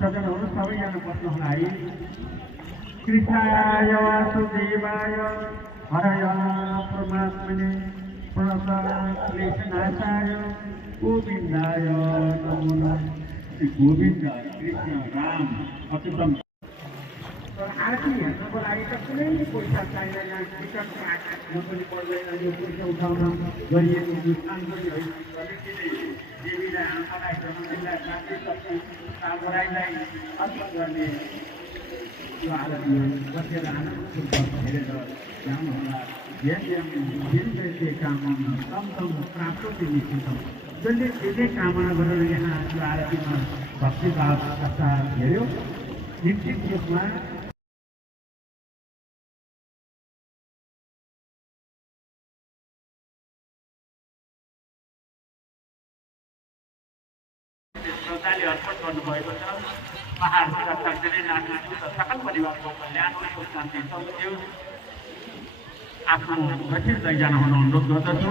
सज्जनहरू सबैजना बस्नुहोला है। कृष्णाय वासुदेवाय हरय परमात्मने प्रणतक्लेशनाशाय गोविन्दाय नमो नमः। गोविन्द कृष्ण राम अच्युतम। आरती हेर्नको लागि त कुनै पैसा चाहिँदैन, टिकट काट्नु पनि पर्दैन। यो पैसा उठाउन गरिएको जुन आन्दोलन है, देवीलाई आमालाई जन्मदिनलाई राख्दै सक्छु सामुराईलाई अर्पण गर्ने यो आरती हो। बसेर आनन्दपूर्वक हेरेर जानुहोला। कामना तम तम प्राप्त निश्चितम। जसले जे कामना गरेर यहाँ यो आरतीमा भक्तिभाव साथ हेऱ्यो, निश्चित रूपमा श्रद्धाले अर्पण गर्नुभएको छ। महाशिवरात्रि साक्षीले नाच्नु र सकल परिवारको कल्याण र सुख शान्ति सहोस्। आफ्नो गठित लैजान हुन अनुरोध गर्दछु।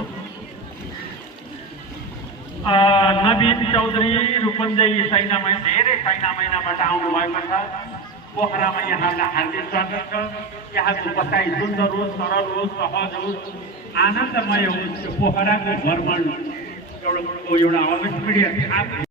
नवीन चौधरी रूपन्देही सैनामै धेरै सैना महिनाबाट आउनुभएको छ। पोखरामा यहाँलाई हार्दिक स्वागत छ। यहाँको बसाइ सुन्दर होस्, सरल होस्, सहज होस्, आनन्दमय होस्। पोखराको भ्रमण एउटा अविस्मरणीय